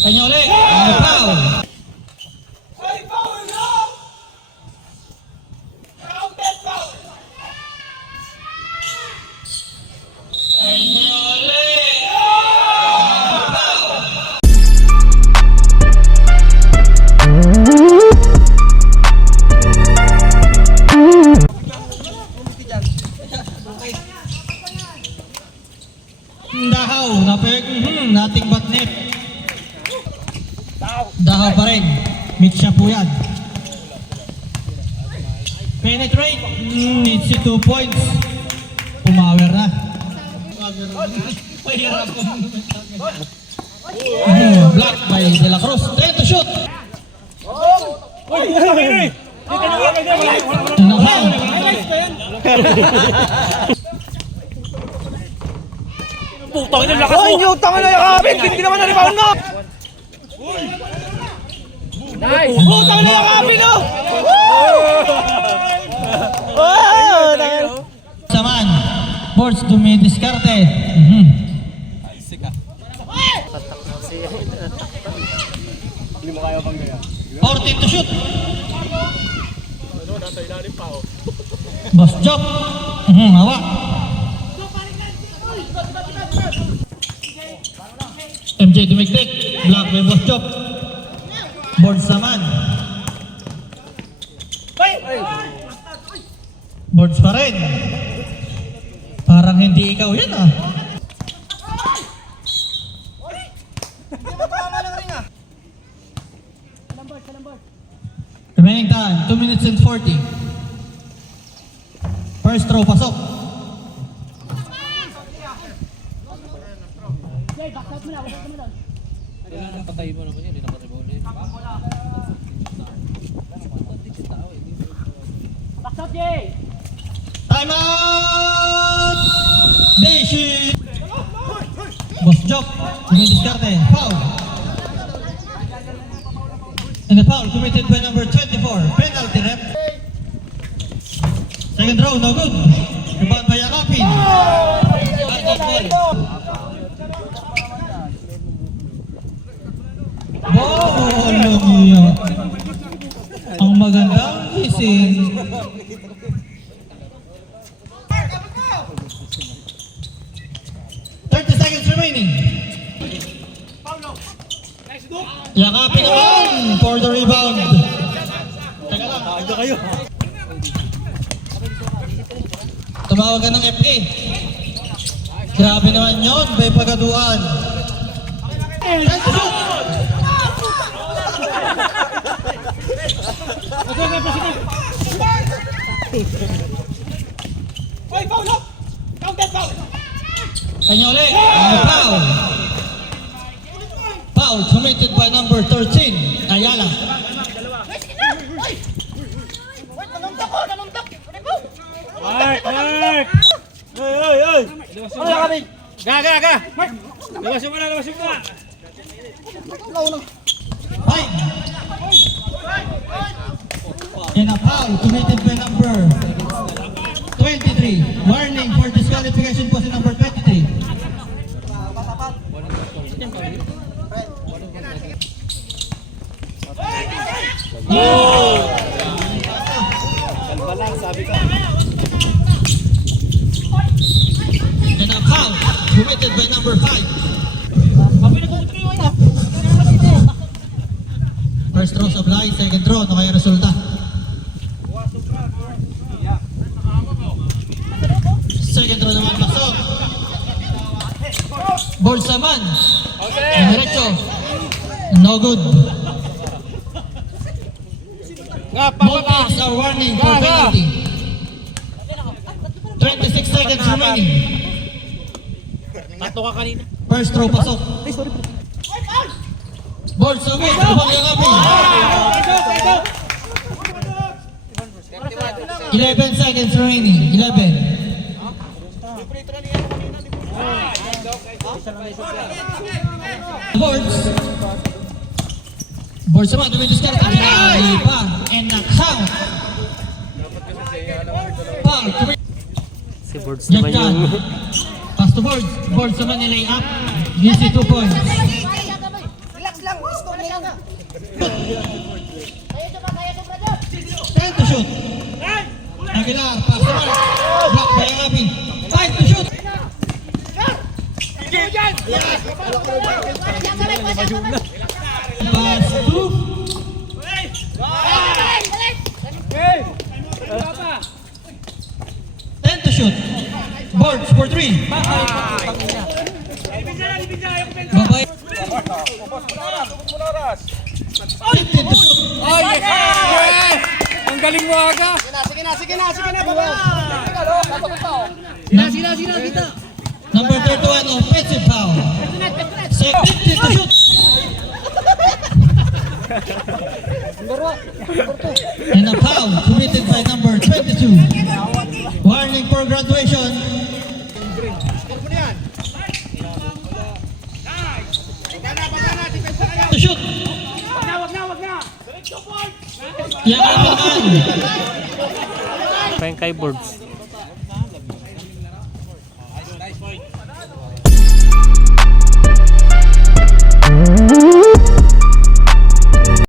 Kanya ulit. Foul. Kanya ulit. Dahaw, nating batnet. Dahaw pa rin. Mix siya po yan. Penetrate. Needs 2 points. Pumawer na. Block by De La Cruz. Try to shoot. Putang ina lakas mo. Ay, utang na yakapin. Hindi naman na-rebound mo. Nice. Putang na yakapin no. Saman. Boards dumidiskarte. Hindi mo kaya bang gaya. 40 to shoot. Boss Job. Hawa. MJ dumiktik. Block by Boss Job. Boards naman. Boards pa rin. Parang hindi ikaw yan ah. Remaining time, 2 minutes and 40. First throw, pasok. Napatay mo naman yun, hindi naman rin. Time out! Daisy! Boss Job, dumidiskarte. Foul. And the foul committed by number 24. Penalty rep. Second throw, no good. Rebound by Yakapin. Wow! Ang magandang gising. 30 seconds remaining. Yakapin naman for the rebound. Teka lang. Kayo. Tumawag ka ng FA. Grabe naman yun, may pagaduan. Kanya ulit. Foul. Foul committed by number 13, Ayala. Ay. Ano yakapin? Ga. Labasin mo na. Five. And a foul committed by number 23. Warning for disqualification po si number 23. Kalba lang, sabi ko. And a foul committed by number 5. First throw supply, second throw, ano kaya resulta? Second throw naman pasok. Boards naman. Diretso. No good. Both teams are warning for penalty. 26 seconds remaining. Tato ka kanina. First throw pasok. Boards naman. Abang Yakapin. 11 seconds remaining. 11. Boards naman, dumidiskarte. Ay pa. And nakang. Si Boards Yan naman dyan. yung... Pass to Boards. Boards naman nilay up. Easy 2 points. Relax lang, gusto mo lang. Time to shoot. Aguilar, pass the mark. Block by Arabi. Time to shoot. Pass to. Ten to shoot. Boards for 3. Babay. 15 to shoot. Oh, yes! Ang galing mo aga! Sige na, baba. Sila, kita! Number 31, offensive foul. 15 to shoot. And a foul committed by number 22. Warning for graduation. To shoot. Yang kailangan. Pengkay boards.